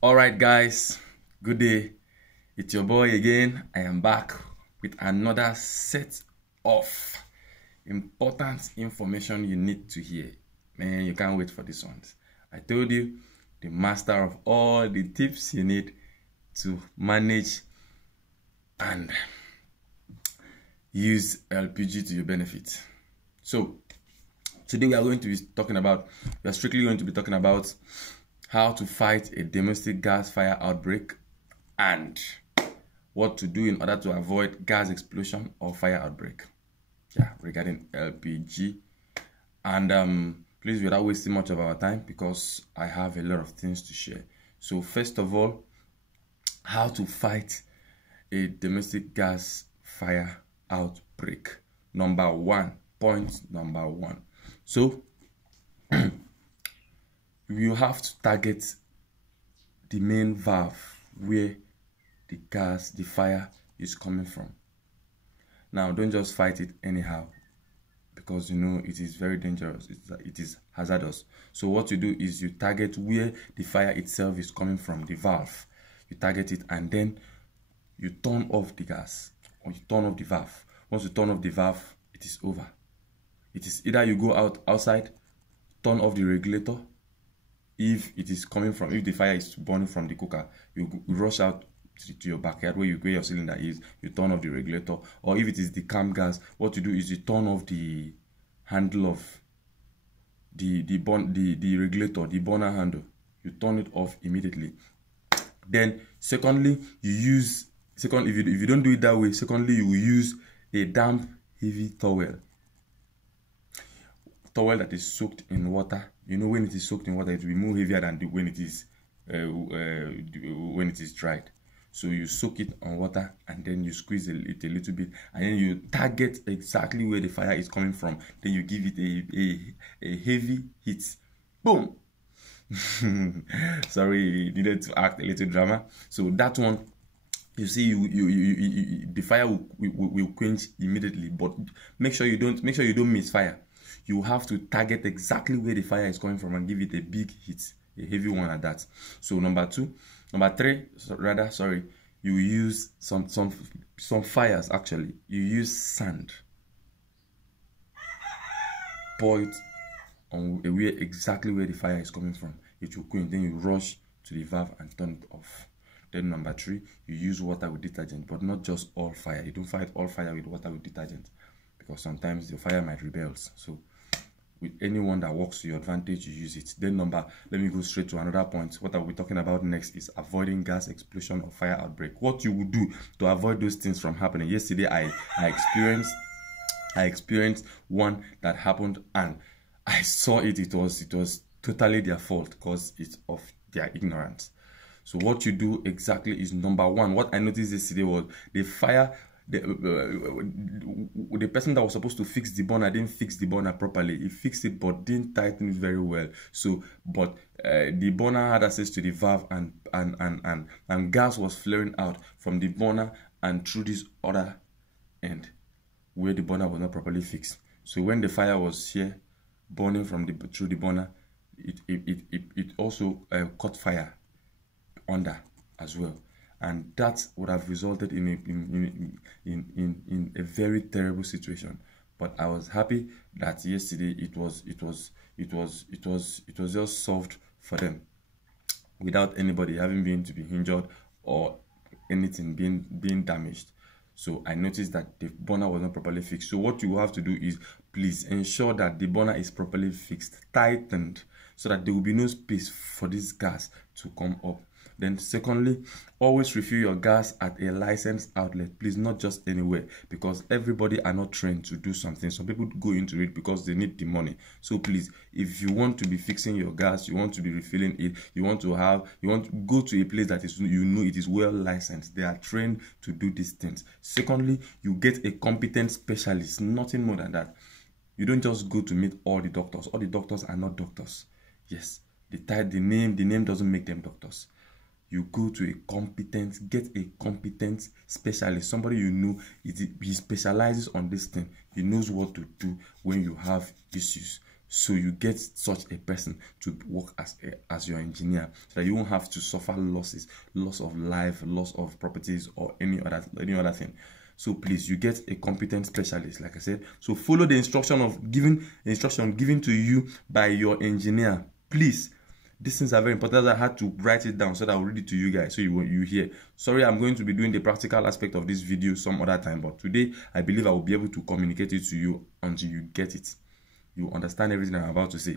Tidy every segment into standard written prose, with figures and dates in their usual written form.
All right, guys, good day. It's your boy again. I am back with another set of important information you need to hear. Man, you can't wait for this one. I told you, the master of all the tips you need to manage and use LPG to your benefit. So today we are strictly going to be talking about how to fight a domestic gas fire outbreak and what to do in order to avoid gas explosion or fire outbreak. Yeah, regarding LPG. And please, without wasting much of our time, because I have a lot of things to share. So first of all, how to fight a domestic gas fire outbreak. Point number one. So you have to target the main valve where the fire is coming from. Now, don't just fight it anyhow, because you know it is very dangerous. It is hazardous. So what you do is you target where the fire itself is coming from, the valve. You target it and then you turn off the gas, or you turn off the valve. Once you turn off the valve, it is over. It is either you go outside, turn off the regulator. If the fire is burning from the cooker, you rush out to your backyard where your cylinder is, you turn off the regulator. Or if it is the cam gas, what you do is you turn off the handle of the regulator, the burner handle. You turn it off immediately. Then secondly, if you don't do it that way, secondly, you will use a damp heavy towel that is soaked in water. You know, when it is soaked in water, it will be more heavier than when it is dried. So you soak it on water and then you squeeze it a little bit, and then you target exactly where the fire is coming from. Then you give it a heavy hit. Boom. Sorry, needed to act a little drama. So that one, you see, the fire will quench immediately. But make sure you don't miss fire. You have to target exactly where the fire is coming from and give it a big hit, a heavy one at that. So number three, you use some fires actually. You use sand. Pour it on exactly where the fire is coming from. It will quench. Then you rush to the valve and turn it off. Then number three, you use water with detergent, but not just all fire. You don't fight all fire with water with detergent, because sometimes the fire might rebel. So with anyone that works to your advantage, you use it. Then let me go straight to another point. What are we talking about next is avoiding gas explosion or fire outbreak. What you would do to avoid those things from happening. Yesterday, I experienced one that happened, and I saw it. It was totally their fault, because it's of their ignorance. So what you do exactly is number one. What I noticed yesterday was the fire. The person that was supposed to fix the burner didn't fix the burner properly. He fixed it but didn't tighten it very well. So, the burner had access to the valve, and gas was flaring out from the burner and through this other end where the burner was not properly fixed. So when the fire was here burning through the burner, it also caught fire under as well. And that would have resulted in a very terrible situation. But I was happy that yesterday it was just solved for them, without anybody having been injured or anything being damaged. So I noticed that the burner was not properly fixed. So what you have to do is, please ensure that the burner is properly fixed, tightened, so that there will be no space for this gas to come up. Then secondly, always refill your gas at a licensed outlet. Please, not just anywhere, because everybody are not trained to do something. Some people go into it because they need the money. So please, if you want to be fixing your gas, you want to be refilling it, you want to go to a place that is, it is well licensed. They are trained to do these things. Secondly, you get a competent specialist, nothing more than that. You don't just go to meet all the doctors. All the doctors are not doctors. Yes, the name doesn't make them doctors. You go to get a competent specialist, somebody you know, he specializes on this thing. He knows what to do when you have issues. So you get such a person to work as your engineer, so that you won't have to suffer losses, loss of life, loss of properties, or any other thing. So please, you get a competent specialist, like I said. So follow the instruction given to you by your engineer. Please, these things are very important. I had to write it down so that I'll read it to you guys, so you hear. Sorry, I'm going to be doing the practical aspect of this video some other time, but today I believe I will be able to communicate it to you until you get it. You understand everything I'm about to say.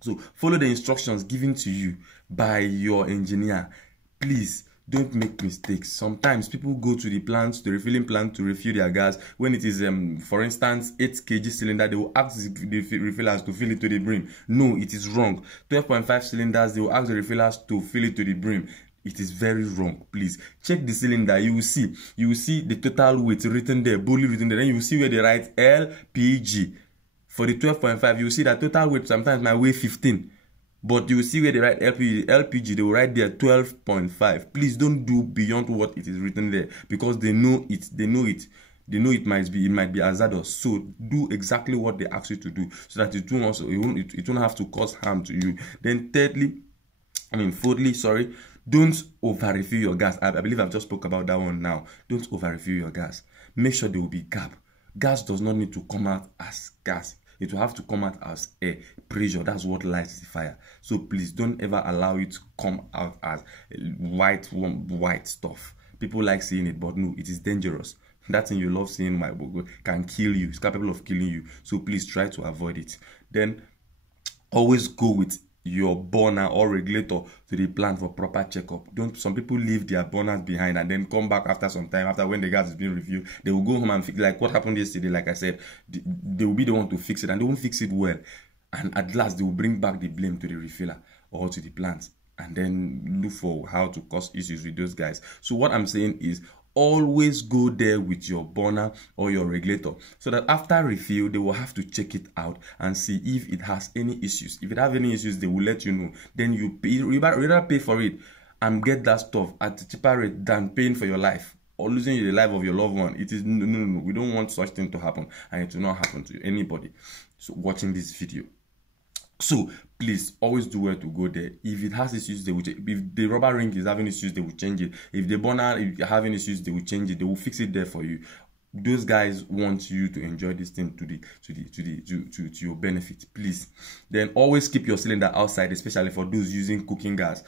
So follow the instructions given to you by your engineer. Please don't make mistakes. Sometimes people go to the plant, the refilling plant, to refill their gas. When it is, for instance, 8 kg cylinder, they will ask the refillers to fill it to the brim. No, it is wrong. 12.5 cylinders, they will ask the refillers to fill it to the brim. It is very wrong. Please check the cylinder. You will see the total weight written there, boldly written there. Then you will see where they write LPG. For the 12.5, you will see that total weight sometimes might weigh 15. But you will see where they write LPG, they will write there 12.5. Please don't do beyond what it is written there, because they know it. They know it might be hazardous. So do exactly what they ask you to do, so that it won't have to cause harm to you. Then fourthly, sorry, don't over refill your gas. I believe I've just spoke about that one now. Don't over refill your gas. Make sure there will be gap. Gas does not need to come out as gas. It will have to come out as air pressure. That's what lights the fire. So please don't ever allow it to come out as white stuff. People like seeing it, but no, it is dangerous. That thing you love seeing can kill you. It's capable of killing you. So please try to avoid it. Then always go with your burner or regulator to the plant for proper checkup. Some people leave their burners behind and then come back after some time, after when the gas is being reviewed. They will go home and fix, like what happened yesterday. Like I said, they will be the one to fix it, and they won't fix it well, and at last they will bring back the blame to the refiller or to the plant, and then look for how to cause issues with those guys. So what I'm saying is, always go there with your burner or your regulator, so that after refill, they will have to check it out and see if it has any issues. If it has any issues, they will let you know. Then you rather pay for it and get that stuff at a cheaper rate than paying for your life or losing the life of your loved one. It is no. We don't want such thing to happen, and it will not happen to anybody. So watching this video. So please always do well to go there. If it has issues, they will change. If the rubber ring is having issues, they will change it. If the burner is having issues, they will change it. They will fix it there for you. Those guys want you to enjoy this thing to your benefit. Please. Then always keep your cylinder outside, especially for those using cooking gas,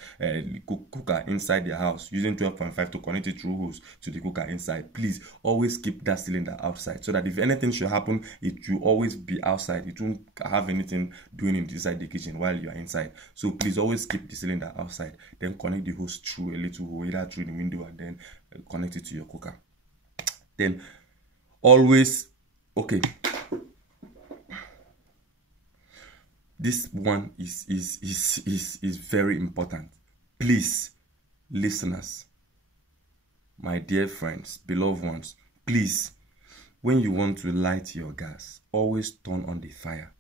cooker inside their house, using 12.5 to connect it through hose to the cooker inside. Please always keep that cylinder outside, so that if anything should happen, it will always be outside. It won't have anything doing inside the kitchen while you are inside. So please always keep the cylinder outside. Then connect the hose through a little hole, either through the window, and then connect it to your cooker. Then always, okay, this one is very important. Please, listeners, my dear friends, beloved ones, please, when you want to light your gas, always turn on the fire,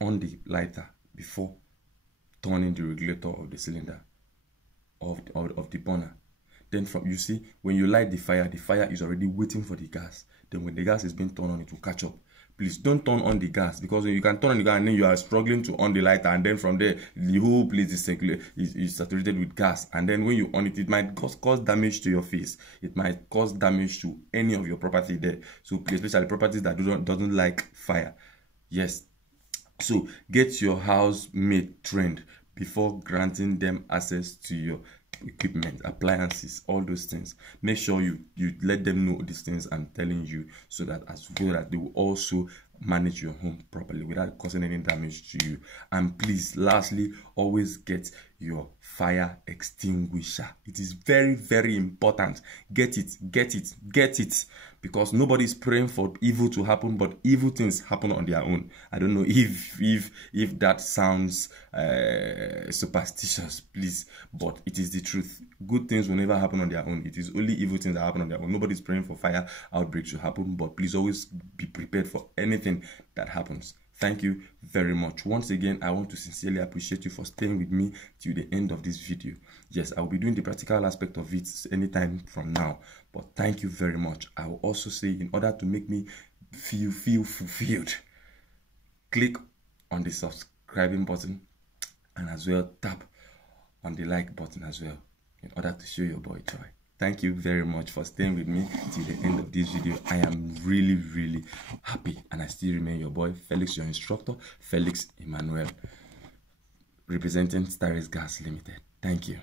on the lighter, before turning the regulator of the cylinder of the burner. Then you see, when you light the fire is already waiting for the gas. Then when the gas is being turned on, it will catch up. Please don't turn on the gas, because you can turn on the gas and then you are struggling to on the lighter, and then from there the whole place is saturated with gas, and then when you on it, it might cause damage to your face. It might cause damage to any of your property there. So please, especially properties that doesn't like fire. Yes. So get your housemate trained before granting them access to your equipment, appliances, all those things. Make sure you let them know these things I'm telling you, so that as well that they will also manage your home properly without causing any damage to you. And please, lastly, always get your fire extinguisher. It is very, very important. Get it, because nobody is praying for evil to happen, but evil things happen on their own. I don't know if that sounds superstitious, please, but it is the truth. Good things will never happen on their own. It is only evil things that happen on their own. Nobody is praying for fire outbreak to happen, but please always be prepared for anything that happens. Thank you very much. Once again, I want to sincerely appreciate you for staying with me till the end of this video. Yes, I will be doing the practical aspect of it anytime from now, but thank you very much. I will also say, in order to make me feel fulfilled, click on the subscribing button, and as well tap on the like button as well in order to show your boy joy. Thank you very much for staying with me till the end of this video. I am really happy, and I still remain your boy Felix, your instructor, Felix Emmanuel, representing Star Race Gas Limited. Thank you.